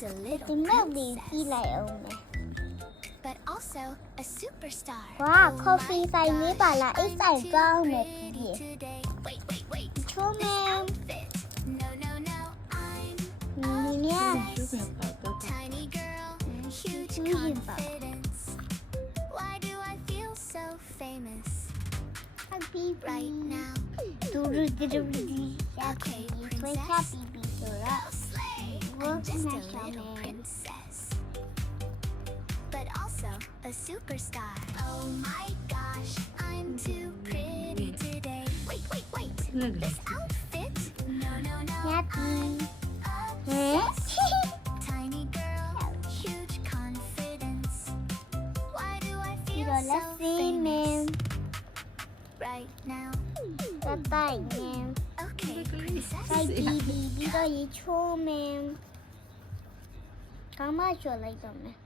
just a little ဒီမဲ့လေးကြည့် princess, လိုက်အောင်မယ် but also a superstar. ဝါ coffee ဆိုင်လေးပါလားအိတ်ဆိုင်ကောင်းတယ်ဒီ Today. Wait. ချိုးမယ် Outfit. No. I'm ဒီနေ့ tiny girl, huge Million confidence. Why do I feel so famous happy right now? ဒူရူဒူဒီရှာခေဖွေးချပီပီဆိုတော့ Slay. Well, I'm just a nice little man. princess, but also a superstar. Oh my gosh, I'm too pretty today. Wait. This outfit? No. happy Obsessed. Tiny girl, huge confidence. Why do I ဒီ feel တော့ so let's see man famous right now? တတိုင်man Okay, princess. စိုက်ပြီးပြီးတော့ရေချိုးမယ်ကောင်းမချိုးလိုက်တော့မယ်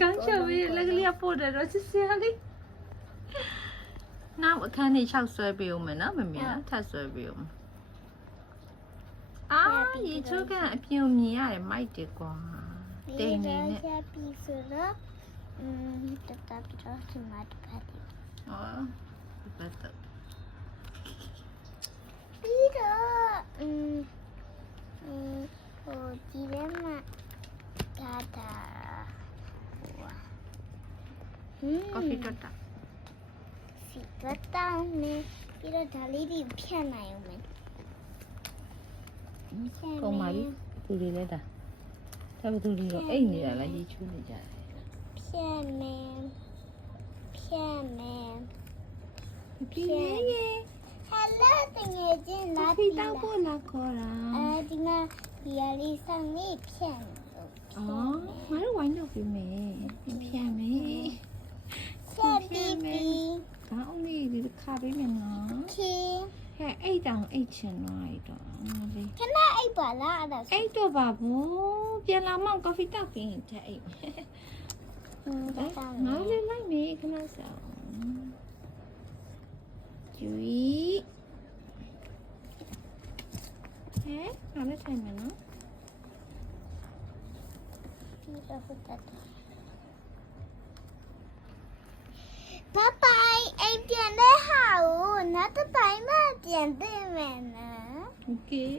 刚小妹那个脸播的都是啥哩？那我看你唱衰俾我们啦，妹妹啊，太衰俾我们。啊，你这个比我们呀，买的瓜， ဒီ 对 တော့ 呢。 ရပြီဆိုတော့တတပြီးတော့ဒီမှာတစ်ဖက်ဒီ 哦，不得。 ပြီးတော့ဟိုဒီထဲမှာဒါဟို咖啡多大？ စီတော့တောင်းနေပြီးတော့ဒါလေးတွေဖြတ်နိုင်အောင်မယ်ဖြတ် 够嘛哩？တူလေးလဲတာ။ဒါပေတူလေးတော့အိတ်နေတာလားရေချိုးနေကြတယ် ဖြတ်မယ်ဖြတ်မယ် ။ပြင်းရေ Hello တငယ်ချင်း ။ လာ 咖 ပြီ 啡တောက်ဖို့လာခေါ်တာ ဒီမှာဒီရလေးဆောင်နေဖြတ် ။အော်ငါတို့ဝိုင်းလုပ်ပြီးမယ်။ဖြတ်မယ် ဖြတ်ပြီးပြီ ။ခေါင်းလေးဒီခါပေးမယ်နော် ခေ ။ဟဲ့အိတ်တောင်အိတ်ချင်တော့တော့ငါလေး ခဏအိပ်ပါလားအဲ့ဒါ အိတ်တော့ပါဘူး။ပြန်လာမှကာဖေတောက်ပြီးရင်ချက်အိတ်မယ် ဒါတောင်း ။ငါလေးလိုက်မယ်ခဏဆောင်။ကျွီဟဲ့ငါလည်းထိုင်မယ်နော် ဒီတော့ဖတ်တာဘဘိုင်အိမ်ပြန်တဲ့ဟာကိုနောက်တစ်ပိုင်းမှပြန်သိမယ်နော် ။ Okay